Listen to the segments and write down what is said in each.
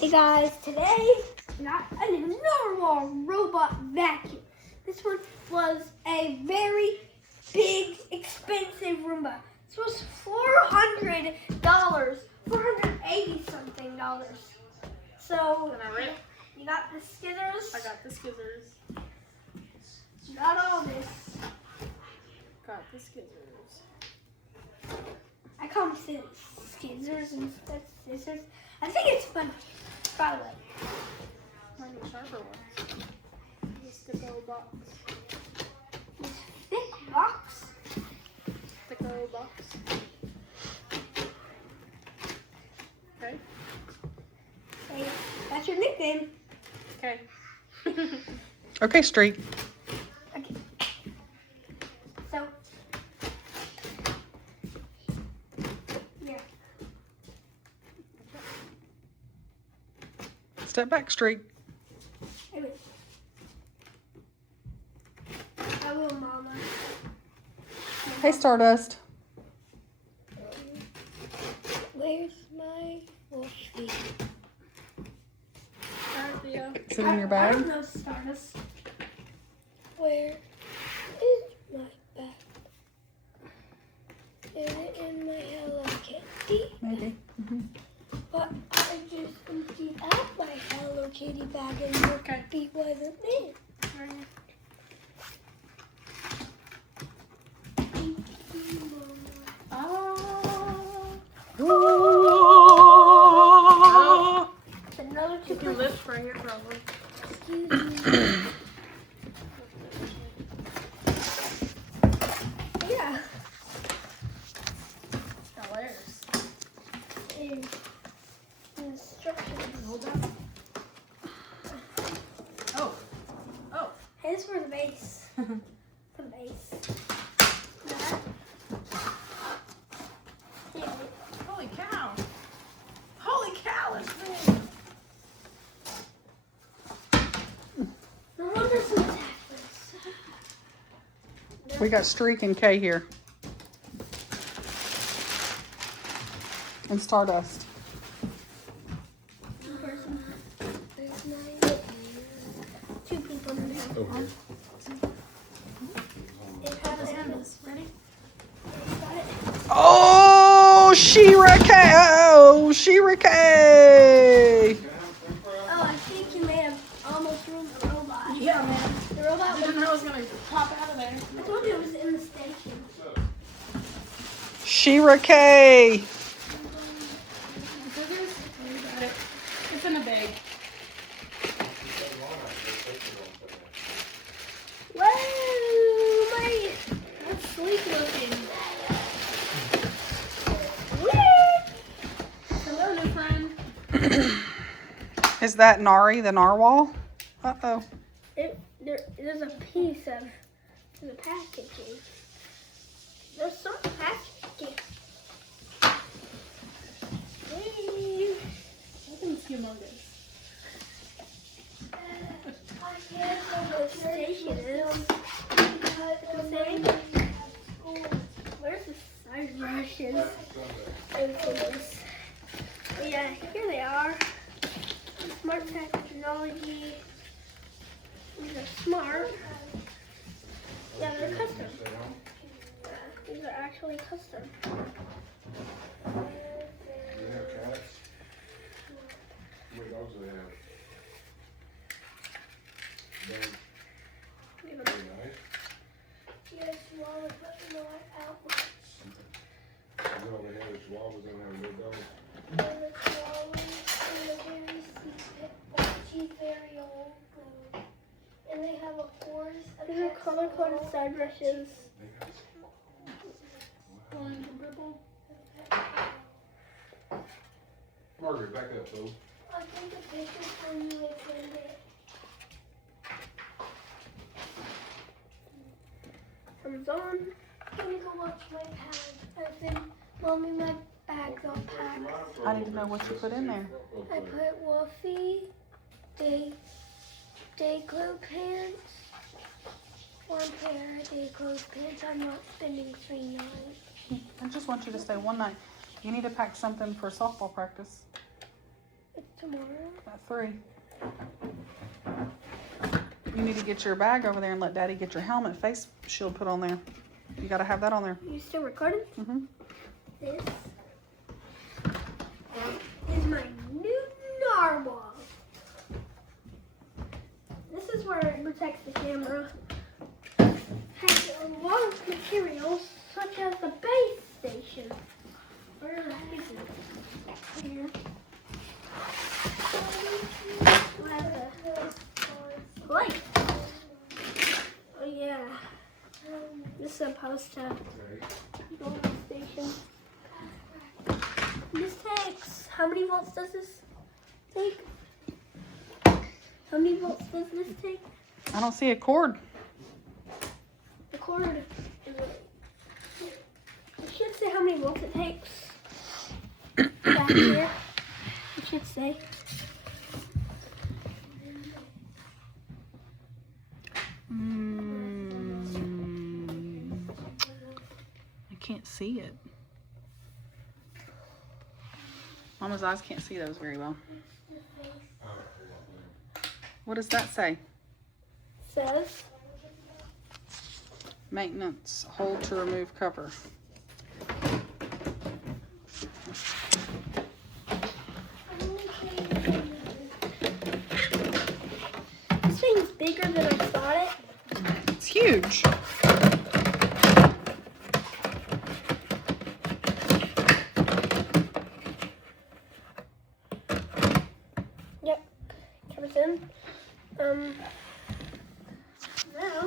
Hey guys, today we got a normal robot vacuum. This one was a very big, expensive Roomba. This was $400, $480 something dollars. So you got the scissors. I got the scissors. You got all this. Got the scissors. I call them scissors instead of scissors. I think it's fun. By the way. Mine are sharper ones. The sticko box. This thick box. Sticko box. Okay. Hey, that's your nickname. Okay. Okay, Street. Okay. So, yeah. Step back, Street. Anyway. I will, Mama. Hey, Stardust. Where's my wolfie? Alright, Theo. Is it in your I bag? don't know, Stardust. Where is my bag? Is it in my Hello Kitty? Maybe. But I just emptied out my Hello Kitty bag and your puppy wasn't there. Another You can lift right here, probably. Yeah. Now where's? Instructions. Hold up. Oh. Oh. Hey, this is for the base. The base. That. Yeah. Holy cow. Holy cow, it's big. No wonder some attackers. We got Streak and Kay here. And Stardust. There's 9. 2 people in there. Okay. It has a handle. Ready? Got it. Oh, She-Ra Kay! Oh, She-Ra Kay! Oh, I think you may have almost ruined the robot. Yeah, man. The robot I didn't know it was going to pop out of there. I told you it was in the station. She-Ra Kay! Scissors? You got it. It's in a bag. Whoa, my, that's sleek looking. Hello, new friend. Is that Nari, the narwhal? Uh-oh. There's a piece of the packaging. There's some packaging. Hey. I think it's humongous. I can't go to the station. Where's the side brushes? Yeah, here they are. Smart technology. These are smart. Yeah, they're custom. These are actually custom. Do they have cats? How many dogs do they have? Dogs. Give them Very nice. yes, Wallace, but not outlets. You know, they have the chihuahuas and have no dogs. And the Wallace and the very secret, but she's very old. And they have a horse. These are color-coded side brushes. Orange and purple. Margaret, back up, though. I think the pictures from you would send it. Comes on. Let me go watch my bag. I think, Mommy, my bag's all packed. I need to know what you put in there. I put Wolfie, day clothes pants, 1 pair of day clothes pants. I'm not spending $3. I just want you to stay one night. You need to pack something for softball practice. It's tomorrow. At 3. You need to get your bag over there and let Daddy get your helmet face shield put on there. You gotta have that on there. You still recording? Mm-hmm. This is my new narwhal. This is where it protects the camera. Has a lot of materials, such as the base station. Where is it? Here. Light. Oh yeah. This is supposed to go to the station. This takes, how many volts does this take? How many volts does this take? I don't see a cord. The cord is it should say how many volts it takes. Back here. It should say. I can't see it. Mama's eyes can't see those very well. What does that say? Says Maintenance, hold to remove cover. this thing's bigger than I thought it. It's huge. Yep. Covers in. Now,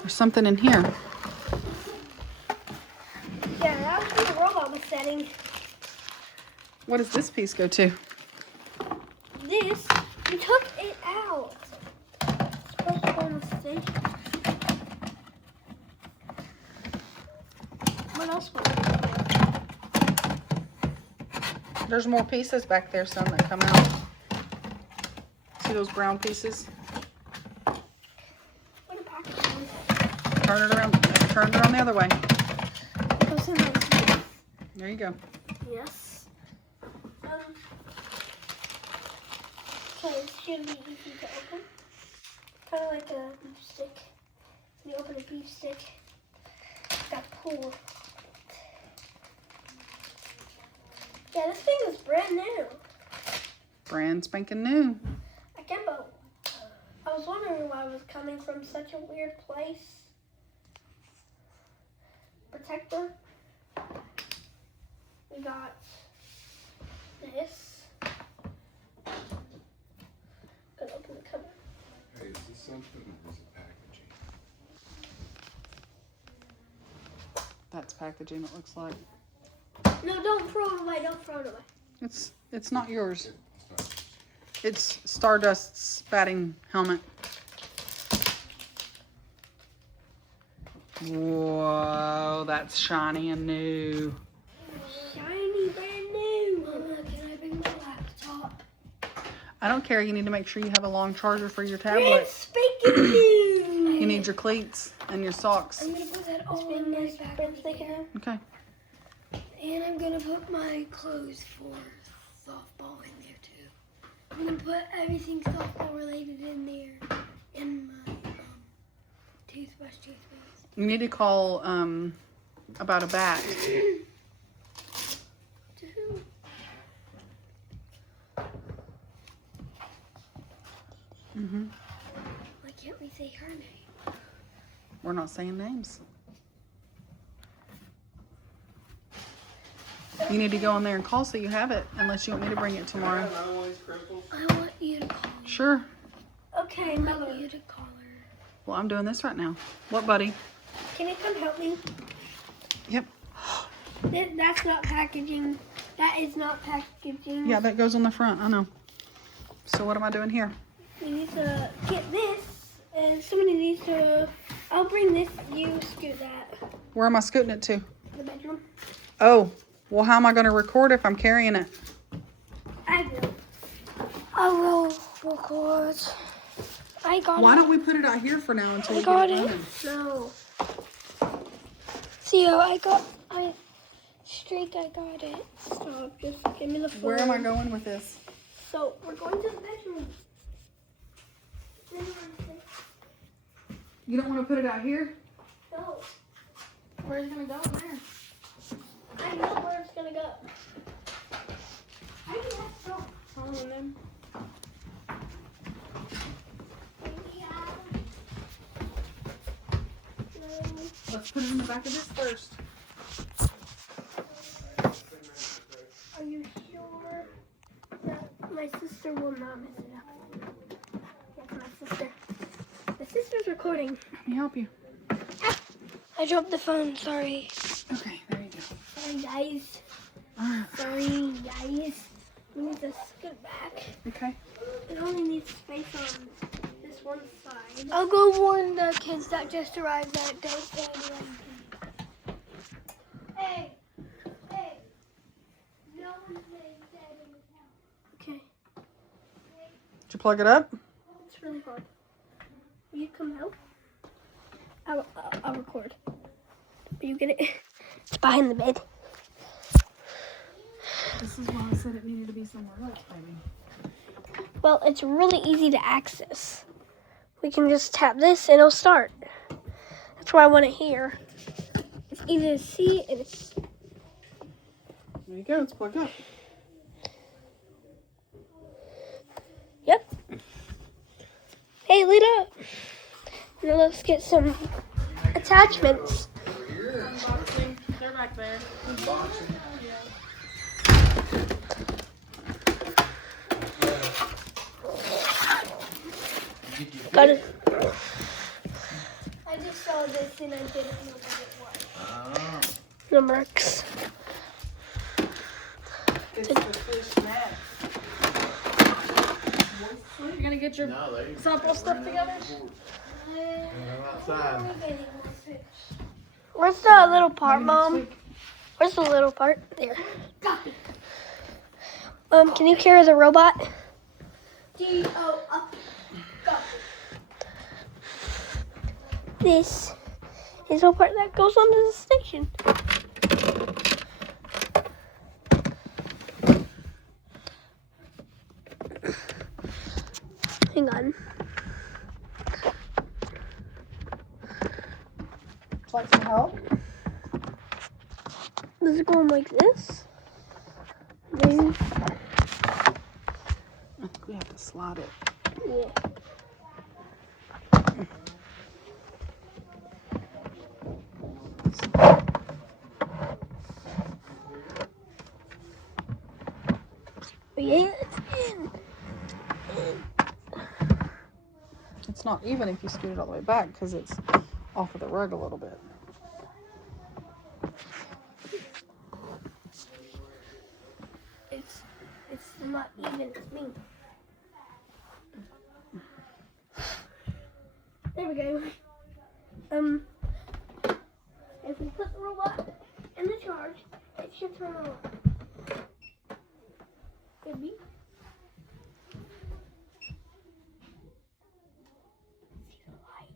There's something in here. yeah, that was where the robot was setting. What does this piece go to? This, we took it out. It's supposed to go on the station. What else was it? There's more pieces back there, some that come out. See those brown pieces? What a package. Turn it around. Turn it around the other way. Goes in like There you go. yes. Okay, this should be easy to open. Kind of like a beef stick. When you open a beef stick, it's got pull. Yeah, this thing is brand new. Brand spanking new. I can't believe. I was wondering why it was coming from such a weird place. Protector. We got this. Gonna open the cover. Hey, is this something or is it packaging? That's packaging, it looks like. No, don't throw it away. Don't throw it away. It's not yours. It's not. It's Stardust's batting helmet. Whoa, that's shiny and new. Shiny, brand new. Mama, can I bring my laptop? I don't care. You need to make sure you have a long charger for your Brand tablet. spanking new. You need your cleats and your socks. I'm gonna put that all Brand in my nice, back. brand spanking new. Okay. And I'm gonna put my clothes for softball in there too. I'm gonna put everything softball related in there. And my toothbrush. You need to call about a bat. To who? Mm-hmm. Why can't we say her name? We're not saying names. You need to go in there and call so you have it, unless you want me to bring it tomorrow. I want you to call her. Sure. Okay, I Mother. want you to call her. Well, I'm doing this right now. What, buddy? Can you come help me? Yep. That's not packaging. That is not packaging. Yeah, that goes on the front. I know. So what am I doing here? We need to get this, and somebody needs to. I'll bring this. You scoot that. Where am I scooting it to? The bedroom. Oh, well, how am I going to record if I'm carrying it? I will. I will record. I got Why it. don't we put it out here for now until I we got get it it. running? No. See, I got it. Stop. Just give me the phone. Where am I going with this? So we're going to the bedroom. You don't want to put it out here? No, Where's it gonna go in there? I know where it's gonna go. I can have some. Follow them. Let's put it in the back of this first. Are you sure that my sister will not mess it up? That's my sister. My sister's recording. Let me help you. I dropped the phone, sorry. Okay, there you go. Sorry, guys. Alright. Sorry, guys. We need to scoot back. Okay. It only needs space on this one side. I'll go warn the kids that just arrived that don't say anything. Hey! Hey! No one's getting dead in this house. Okay. Did you plug it up? It's really hard. Will you come help? I'll record. Will you get it? It's behind the bed. This is why I said it needed to be somewhere else, baby. Well, it's really easy to access. We can just tap this and it'll start. That's why I want it here. It's easy to see and it's... There you go, it's plugged up. Yep. Hey, lit up. Now let's get some attachments. Unboxing. They're back there. Unboxing. Got it. I just saw this and I didn't know what it was. Ah. Number X. It's the fish mat. You're gonna get your No, they. sample stuff together? They're outside. Where's the little part, Maybe next Mom? week. Where's the little part? There. Can you carry the robot? D-O-up. This is the part that goes onto the station. Hang on. Would you like some help? Does it go in like this? Then, I think we have to slide it. yeah. Yeah, it's in. It's not even if you scoot it all the way back because it's off of the rug a little bit. It's not even. It's me. There we go. If we put the robot in the charge, it should turn on. Could be. See the light.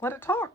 Let it talk.